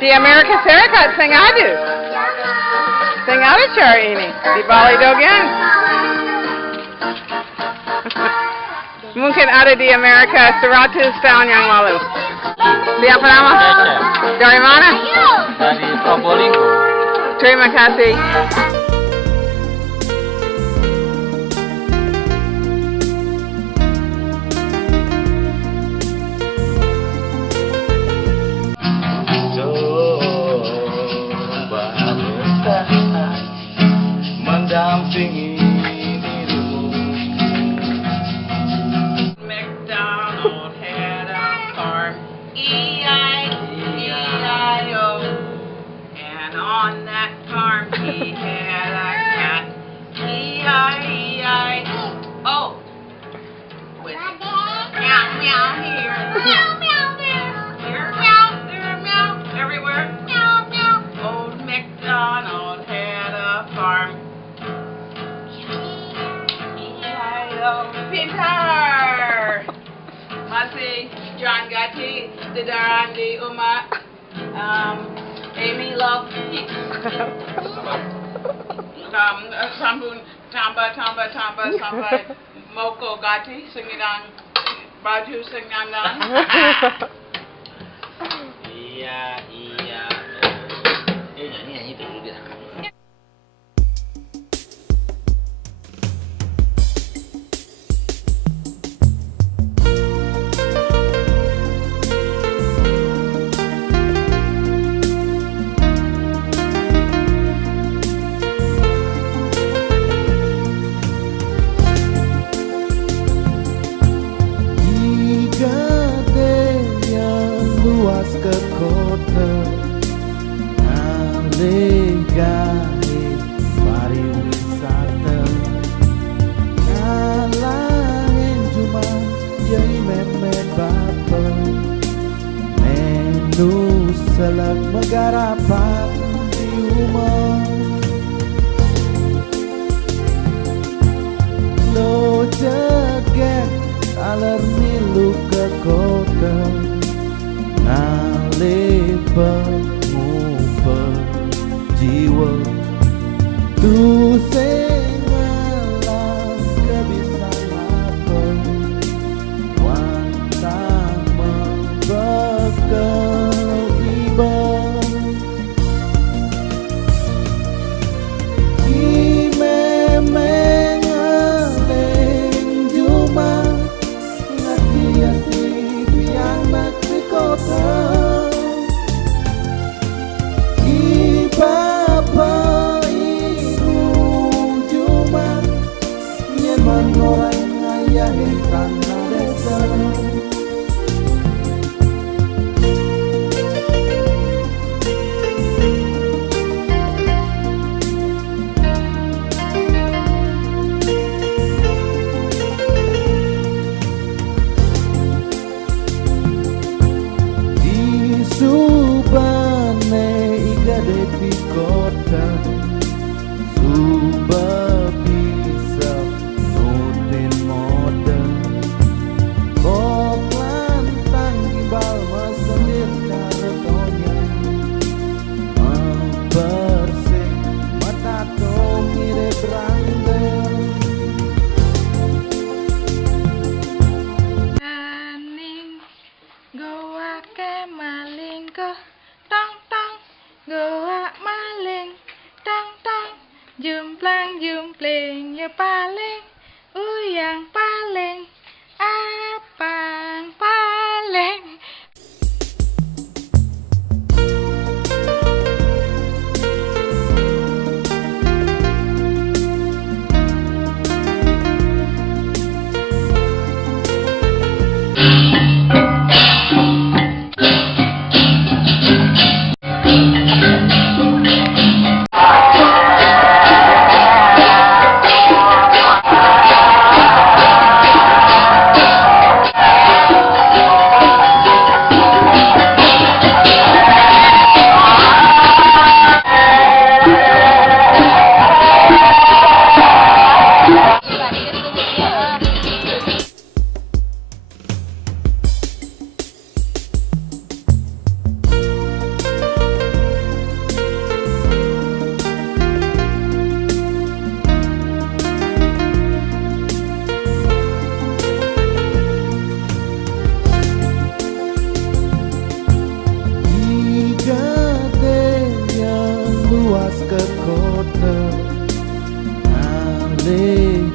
Di Amerika Serikat sengaja. Sengaja cara ini di Bali Dogen. Mungkin ada di Amerika 100 tahun yang lalu. Siapa nama? Dari mana? Dari Probolinggo. Terima kasih. Mendampingi MacDonald had a farm, E-I-E-I-O, and on that farm he had a cat, E-I-E-I-O, with meow meow here, meow meow there, here meow, there meow, everywhere meow meow. Old MacDonald had a farm. Pintar. Masih John Gatti, Dedarandi Uma, Amy Love Hicks. Sambun tambah sampai Moko Gatti senginang baju senginang. Iya. Nyanyi dulu dia. Ke kota Nalegai pariwisata Nalangin cuma Yai memet bapa Menu selak megarapan di rumah Lo jaget alar milu ke kota Pengubah jiwa tu sengalah kebiasaan apa wantang membekal iba memang aleng cuma ngati-hati pianak di kota Papa ibu cuma nyeman orang ngayahin tanah desa di Subane di kota Subah bisa nutin model Bok lantang gimbal mesendir caretonya Membersih mata kau mirip randel Aning goa ke maling ko tong tong goa maling tong tong jumplang ya paling uyang paling apang paling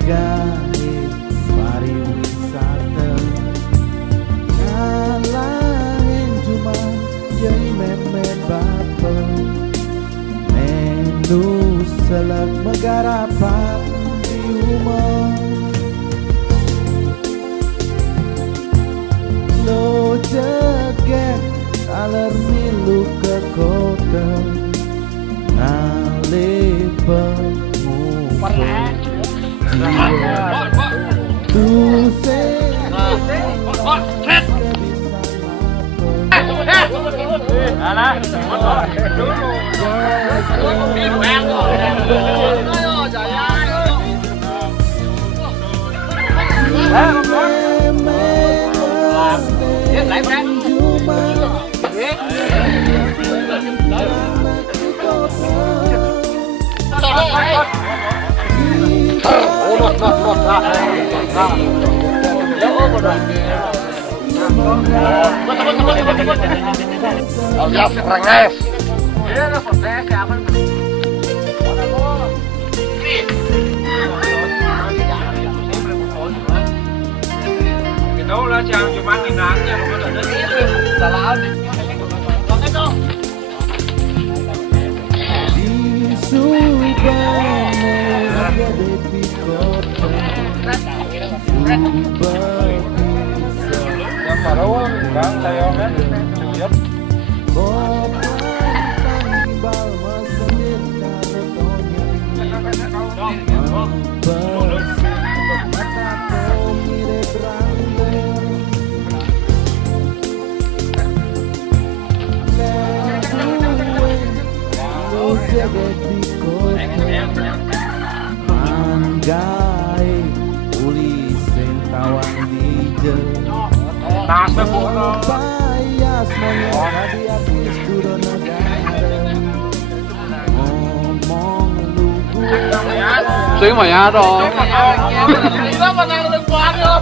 gawe pariwisata ngalahin cuma jadi memet baper menu selak megarapat di rumah lo jeget aler milu ke kota ngalih pengumpul tuh Đâu là chàng chụp ăn nghìn nán nha, không có đợi đấy. Salah. di Subang gede di kota Subang bisa Yang baru bang saya kan lihat. Bopang timbal mesenir karetonya Membersih mata kau mirip rambel Lo jaget di kota Manggai ulisen tawang di jel Nah, sepuluh. Payas monyet hadiah turun negara ngomong lugu Suy mà nhà rồi. Nó mà đang lên quán luôn.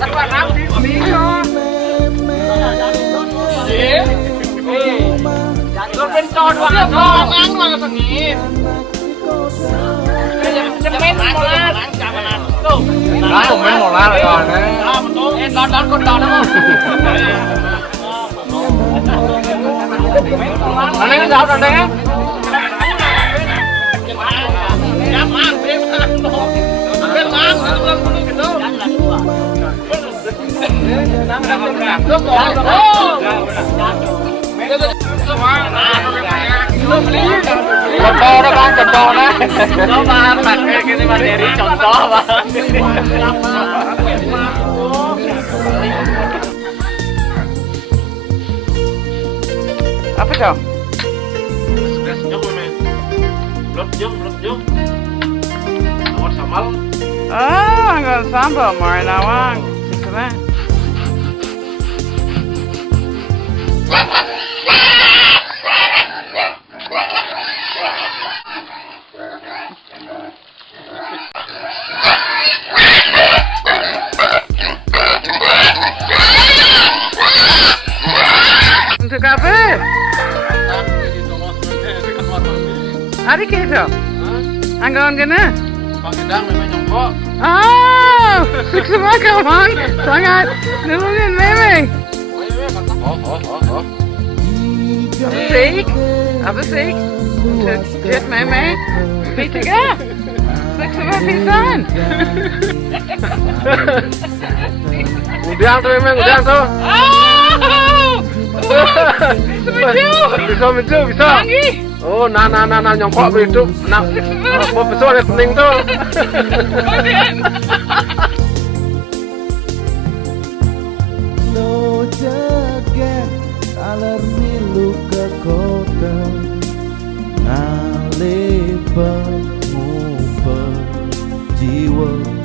Các bạn áo tí của mình cho. Nó bên tròn hoặc là tròn ăn mà là thằng nhỉ.จะเป็นหมดแล้วจับมันนะตู้ Đấy, một bên một lá rồi còn đấy. มันตู้เอ็นร้อนร้อนคนร้อนนะมึง Anh ấy giáo rồi đấy. Dám ăn thêm ăn đồ thêm ăn ăn lần con cái đó nước ngọt Contoh đó bang, contoh đó. Nó ba mặt cái materi contoh bang. Apa itu? Belum. Awak samal. Ah, anggal sambal main awang. Siksa. Untuk apa? Hari kita. Anggawan kena. Pangidang memang nyongkok. Ah, siksa kawan. Sangat nulungin memang. Oh. Musik? Apa sih? Lihat memang. Tiga. Siksa pisan. Udang tuh memang, udang tuh. Bisa. Oh, nah nyongkok begitu. Nah, mau besok yang penting tuh. lo jaget aler milu ke kota ngalih pengumpul jiwa